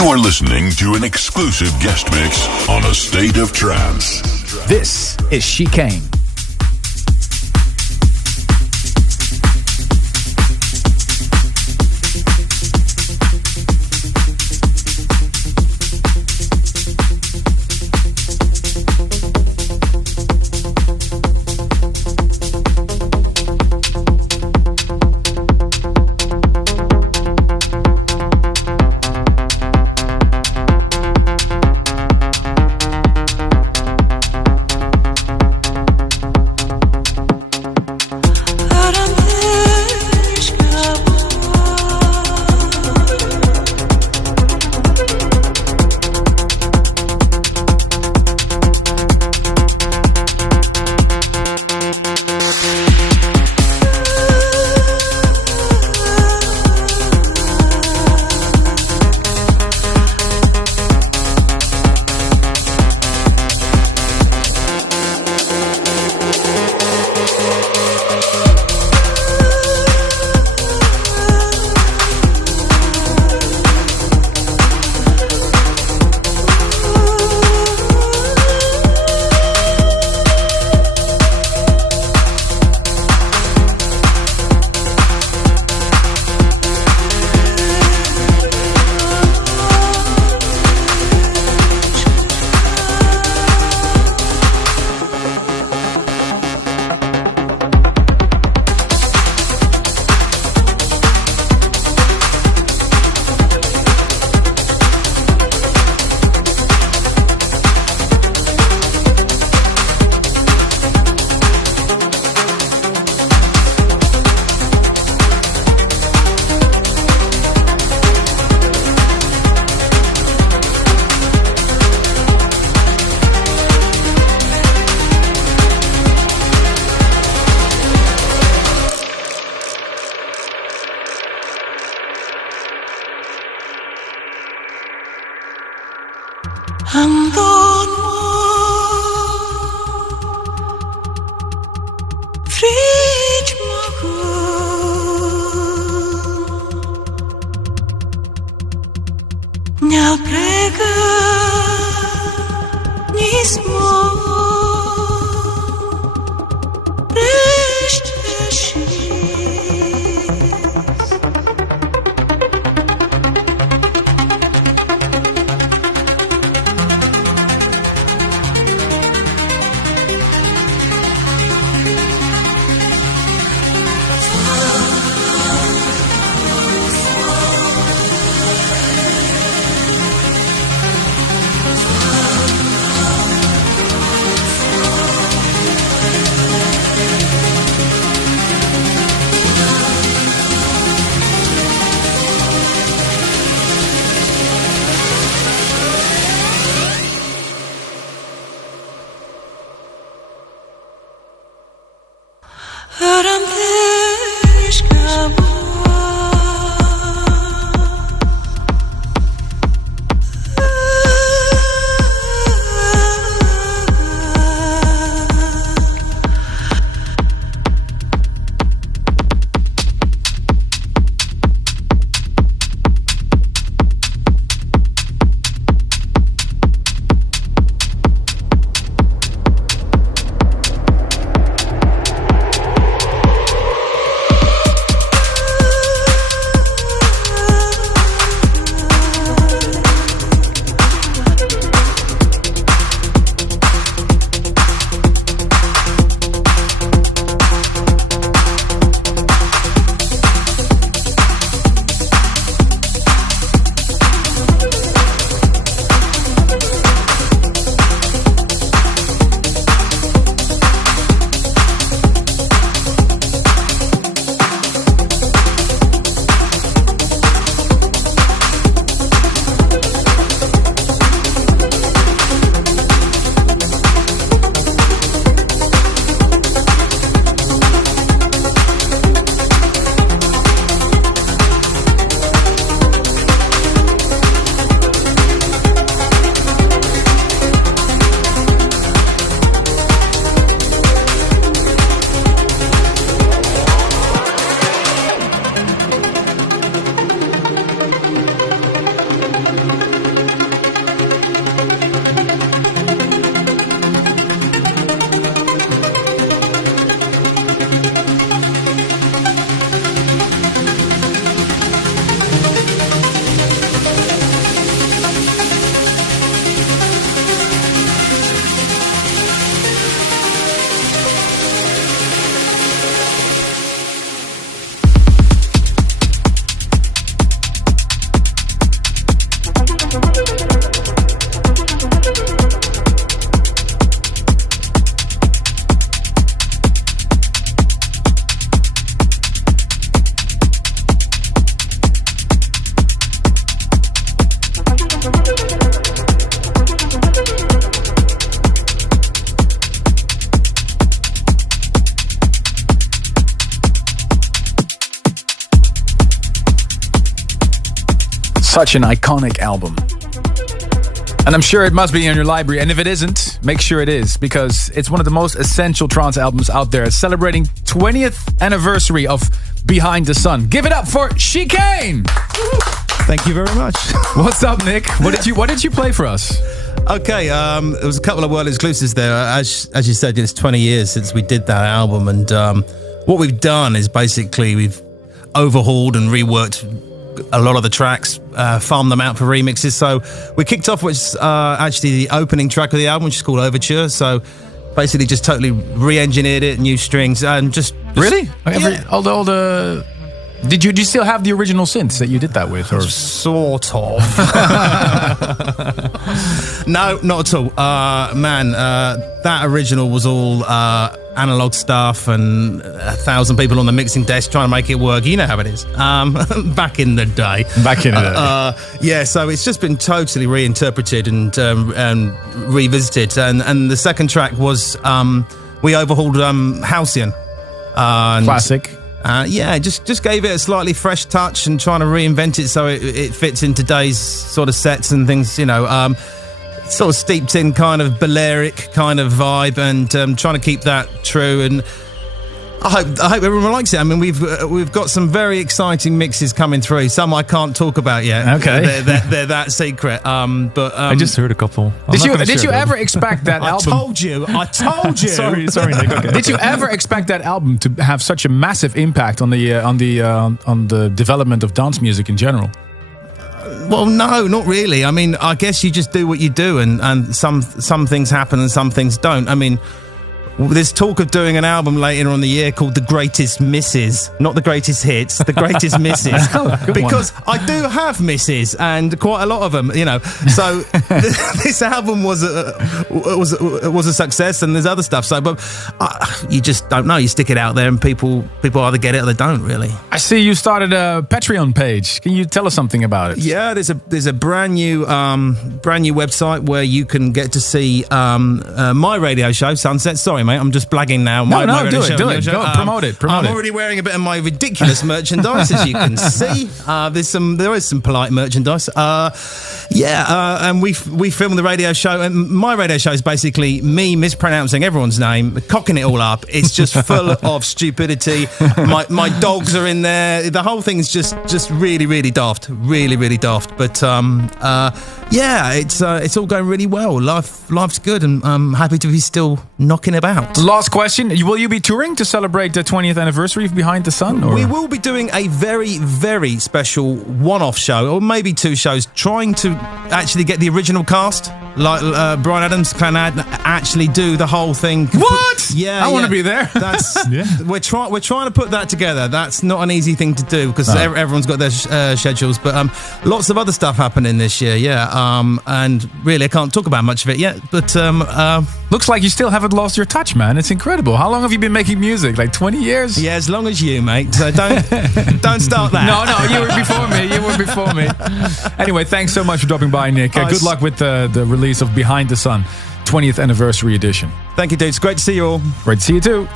You are listening to an exclusive guest mix on A State of Trance. This is She Came. Such an iconic album. And I'm sure it must be in your library. And if it isn't, make sure it is. Because it's one of the most essential trance albums out there. Celebrating 20th anniversary of Behind the Sun. Give it up for Chicane! Thank you very much. What's up, Nick? What did you play for us? Okay, there was a couple of world exclusives there. As you said, it's 20 years since we did that album. And what we've done is basically we've overhauled and reworked a lot of the tracks, farmed them out for remixes. So we kicked off with actually the opening track of the album, which is called Overture. So basically just totally re-engineered it, new strings, and just really? Yeah. All the Did you still have the original synths that you did that with? Or? Sort of. No, not at all. That original was all analog stuff and 1,000 people on the mixing desk trying to make it work. You know how it is. Back in the day. Yeah, so it's just been totally reinterpreted and revisited. And the second track was we overhauled Halcyon. Classic. Just gave it a slightly fresh touch and trying to reinvent it so it fits in today's sort of sets and things, sort of steeped in kind of Balearic kind of vibe and trying to keep that true. And I hope everyone likes it. I mean, we've got some very exciting mixes coming through. Some I can't talk about yet. Okay, they're that secret. But I just heard a couple. Did you ever expect that album? I told you. sorry, Nick. Okay. Did you ever expect that album to have such a massive impact on the development of dance music in general? Well, no, not really. I mean, I guess you just do what you do, and some things happen and some things don't. I mean, there's talk of doing an album later on the year called The Greatest Misses. Not The Greatest Hits, The Greatest Misses. Because I do have misses, and quite a lot of them, So this album was a success, and there's other stuff. So, but you just don't know. You stick it out there, and people either get it or they don't, really. I see you started a Patreon page. Can you tell us something about it? Yeah, there's a brand new website where you can get to see my radio show, Sunset. Sorry, mate, I'm just blagging now. Do it. Go, promote it. I'm already wearing a bit of my ridiculous merchandise, as you can see. There is some polite merchandise. And we film the radio show, and my radio show is basically me mispronouncing everyone's name, cocking it all up. It's just full of stupidity. My dogs are in there. The whole thing is just really, really daft. Really, really daft. But it's all going really well. Life's good, and I'm happy to be still knocking about. Last question. Will you be touring to celebrate the 20th anniversary of Behind the Sun? Or? We will be doing a very, very special one-off show, or maybe two shows, trying to actually get the original cast, like Brian Adams, Clanad, actually do the whole thing. What? Yeah, I want to be there. That's we're trying to put that together. That's not an easy thing to do because everyone's got their schedules. But lots of other stuff happening this year. Yeah, and really I can't talk about much of it yet. But looks like you still haven't lost your touch, man. It's incredible. How long have you been making music? Like 20 years? Yeah, as long as you, mate. So don't start that. No, you were before me. Anyway, thanks so much for dropping by, Nick. Good luck with the release of Behind the Sun 20th anniversary edition. Thank you, dude. It's great to see you all. Great to see you too.